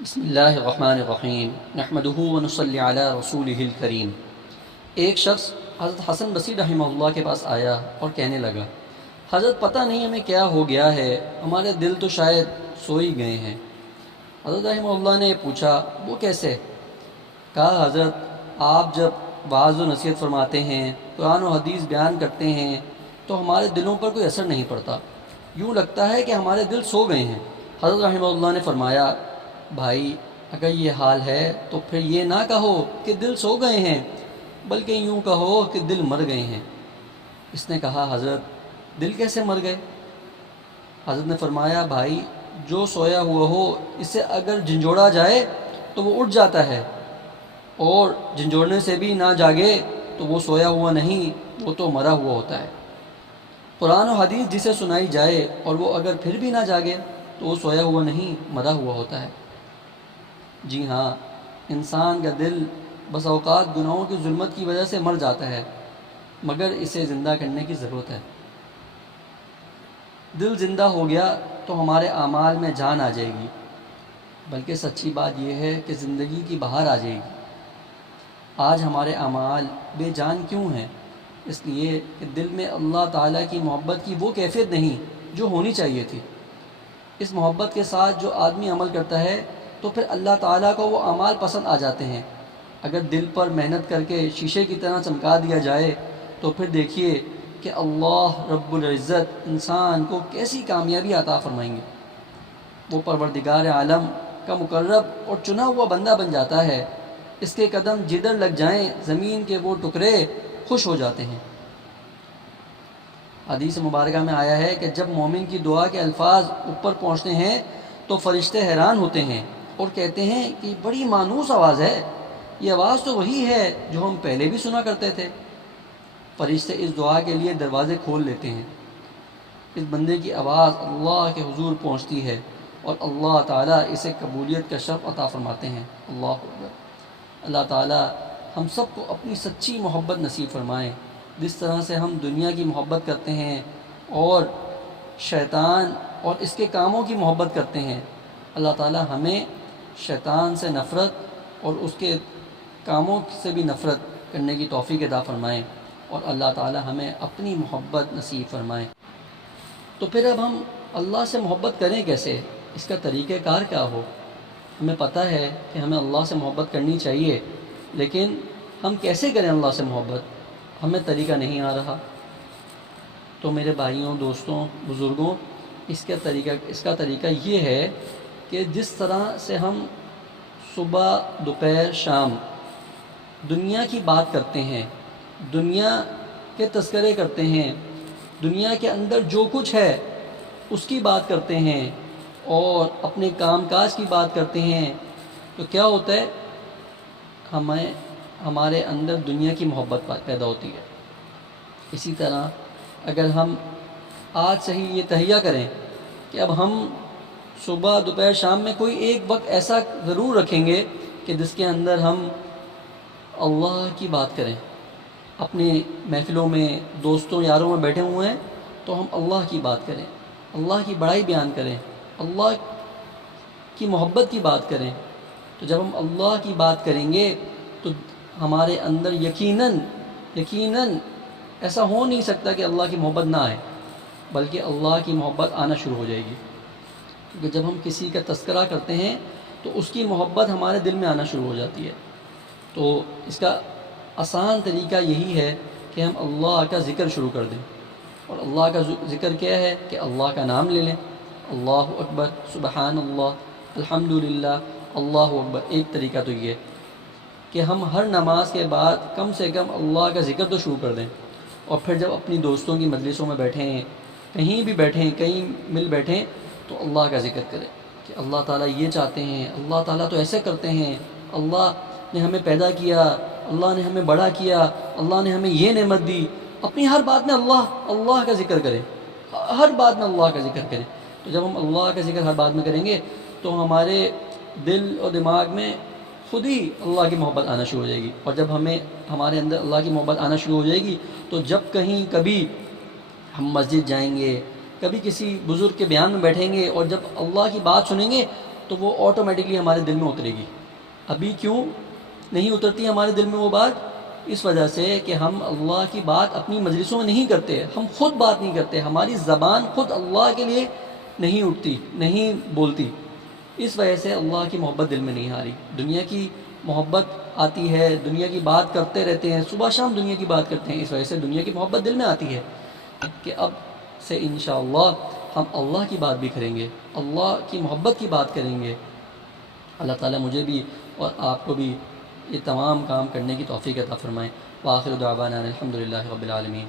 بسم اللہ الرحمن الرحیم نحمدہ ونصلی علی رسولہ الکریم۔ ایک شخص حضرت حسن بصری رحمہ اللہ کے پاس آیا اور کہنے لگا، حضرت پتہ نہیں ہمیں کیا ہو گیا ہے، ہمارے دل تو شاید سو ہی گئے ہیں۔ حضرت رحمہ اللہ نے پوچھا، وہ کیسے؟ کہا، حضرت آپ جب وعظ و نصیحت فرماتے ہیں، قرآن و حدیث بیان کرتے ہیں تو ہمارے دلوں پر کوئی اثر نہیں پڑتا، یوں لگتا ہے کہ ہمارے دل سو گئے ہیں۔ حضرت رحمہ اللہ نے فرمایا، بھائی اگر یہ حال ہے تو پھر یہ نہ کہو کہ دل سو گئے ہیں، بلکہ یوں کہو کہ دل مر گئے ہیں۔ اس نے کہا، حضرت دل کیسے مر گئے؟ حضرت نے فرمایا، بھائی جو سویا ہوا ہو اسے اگر جھنجھوڑا جائے تو وہ اٹھ جاتا ہے، اور جھنجھوڑنے سے بھی نہ جاگے تو وہ سویا ہوا نہیں، وہ تو مرا ہوا ہوتا ہے۔ قرآن و حدیث جسے سنائی جائے اور وہ اگر پھر بھی نہ جاگے تو وہ سویا ہوا نہیں، مرا ہوا ہوتا ہے۔ جی ہاں، انسان کا دل بس اوقات گناہوں کی ظلمت کی وجہ سے مر جاتا ہے، مگر اسے زندہ کرنے کی ضرورت ہے۔ دل زندہ ہو گیا تو ہمارے اعمال میں جان آ جائے گی، بلکہ سچی بات یہ ہے کہ زندگی کی بہار آ جائے گی۔ آج ہمارے اعمال بے جان کیوں ہیں؟ اس لیے کہ دل میں اللہ تعالیٰ کی محبت کی وہ کیفیت نہیں جو ہونی چاہیے تھی۔ اس محبت کے ساتھ جو آدمی عمل کرتا ہے تو پھر اللہ تعالیٰ کو وہ اعمال پسند آ جاتے ہیں۔ اگر دل پر محنت کر کے شیشے کی طرح چمکا دیا جائے تو پھر دیکھیے کہ اللہ رب العزت انسان کو کیسی کامیابی عطا فرمائیں گے۔ وہ پروردگار عالم کا مقرب اور چنا ہوا بندہ بن جاتا ہے۔ اس کے قدم جدھر لگ جائیں زمین کے وہ ٹکڑے خوش ہو جاتے ہیں۔ حدیث مبارکہ میں آیا ہے کہ جب مومن کی دعا کے الفاظ اوپر پہنچتے ہیں تو فرشتے حیران ہوتے ہیں اور کہتے ہیں کہ بڑی مانوس آواز ہے، یہ آواز تو وہی ہے جو ہم پہلے بھی سنا کرتے تھے۔ فرشتے اس دعا کے لیے دروازے کھول لیتے ہیں۔ اس بندے کی آواز اللہ کے حضور پہنچتی ہے اور اللہ تعالیٰ اسے قبولیت کا شرف عطا فرماتے ہیں۔ اللہ اکبر۔ اللہ تعالیٰ ہم سب کو اپنی سچی محبت نصیب فرمائیں، جس طرح سے ہم دنیا کی محبت کرتے ہیں اور شیطان اور اس کے کاموں کی محبت کرتے ہیں۔ اللہ تعالیٰ ہمیں شیطان سے نفرت اور اس کے کاموں سے بھی نفرت کرنے کی توفیق عطا فرمائیں، اور اللہ تعالیٰ ہمیں اپنی محبت نصیب فرمائیں۔ تو پھر اب ہم اللہ سے محبت کریں کیسے؟ اس کا طریقہ کار کیا ہو؟ ہمیں پتہ ہے کہ ہمیں اللہ سے محبت کرنی چاہیے، لیکن ہم کیسے کریں اللہ سے محبت؟ ہمیں طریقہ نہیں آ رہا۔ تو میرے بھائیوں، دوستوں، بزرگوں، اس کا طریقہ یہ ہے کہ جس طرح سے ہم صبح دوپہر شام دنیا کی بات کرتے ہیں، دنیا کے تذکرے کرتے ہیں، دنیا کے اندر جو کچھ ہے اس کی بات کرتے ہیں اور اپنے کام کاج کی بات کرتے ہیں، تو کیا ہوتا ہے؟ ہمارے اندر دنیا کی محبت پیدا ہوتی ہے۔ اسی طرح اگر ہم آج سے ہی یہ تہیہ کریں کہ اب ہم صبح دوپہر شام میں کوئی ایک وقت ایسا ضرور رکھیں گے کہ جس کے اندر ہم اللہ کی بات کریں، اپنے محفلوں میں دوستوں یاروں میں بیٹھے ہوئے ہیں تو ہم اللہ کی بات کریں، اللہ کی بڑائی بیان کریں، اللہ کی محبت کی بات کریں۔ تو جب ہم اللہ کی بات کریں گے تو ہمارے اندر یقیناً ایسا ہو نہیں سکتا کہ اللہ کی محبت نہ آئے، بلکہ اللہ کی محبت آنا شروع ہو جائے گی۔ کیونکہ جب ہم کسی کا تذکرہ کرتے ہیں تو اس کی محبت ہمارے دل میں آنا شروع ہو جاتی ہے۔ تو اس کا آسان طریقہ یہی ہے کہ ہم اللہ کا ذکر شروع کر دیں۔ اور اللہ کا ذکر کیا ہے کہ اللہ کا نام لے لیں۔ اللہ اکبر، سبحان اللہ، الحمدللہ، اللہ اکبر۔ ایک طریقہ تو یہ کہ ہم ہر نماز کے بعد کم سے کم اللہ کا ذکر تو شروع کر دیں، اور پھر جب اپنی دوستوں کی مجلسوں میں بیٹھیں، کہیں بھی بیٹھیں، کہیں مل بیٹھیں، تو اللہ کا ذکر کریں کہ اللہ تعالیٰ یہ چاہتے ہیں، اللہ تعالیٰ تو ایسے کرتے ہیں، اللہ نے ہمیں پیدا کیا، اللہ نے ہمیں بڑا کیا، اللہ نے ہمیں یہ نعمت دی۔ اپنی ہر بات میں اللہ کا ذکر کریں، ہر بات میں اللہ کا ذکر کریں۔ تو جب ہم اللہ کا ذکر ہر بات میں کریں گے تو ہمارے دل اور دماغ میں خود ہی اللہ کی محبت آنا شروع ہو جائے گی، اور جب ہمارے اندر اللہ کی محبت آنا شروع ہو جائے گی تو جب کبھی ہم مسجد جائیں گے، کبھی کسی بزرگ کے بیان میں بیٹھیں گے اور جب اللہ کی بات سنیں گے تو وہ آٹومیٹکلی ہمارے دل میں اترے گی۔ ابھی کیوں نہیں اترتی ہمارے دل میں وہ بات؟ اس وجہ سے کہ ہم اللہ کی بات اپنی مجلسوں میں نہیں کرتے، ہم خود بات نہیں کرتے، ہماری زبان خود اللہ کے لیے نہیں اٹھتی، نہیں بولتی۔ اس وجہ سے اللہ کی محبت دل میں نہیں آ رہی۔ دنیا کی محبت آتی ہے، دنیا کی بات کرتے رہتے ہیں، صبح شام دنیا کی بات کرتے ہیں، اس وجہ سے دنیا کی محبت دل میں آتی ہے کہ اب سے انشاءاللہ ہم اللہ کی بات بھی کریں گے، اللہ کی محبت کی بات کریں گے۔ اللہ تعالیٰ مجھے بھی اور آپ کو بھی یہ تمام کام کرنے کی توفیق عطا فرمائیں۔ وآخر دعوانا الحمدللہ رب العالمین۔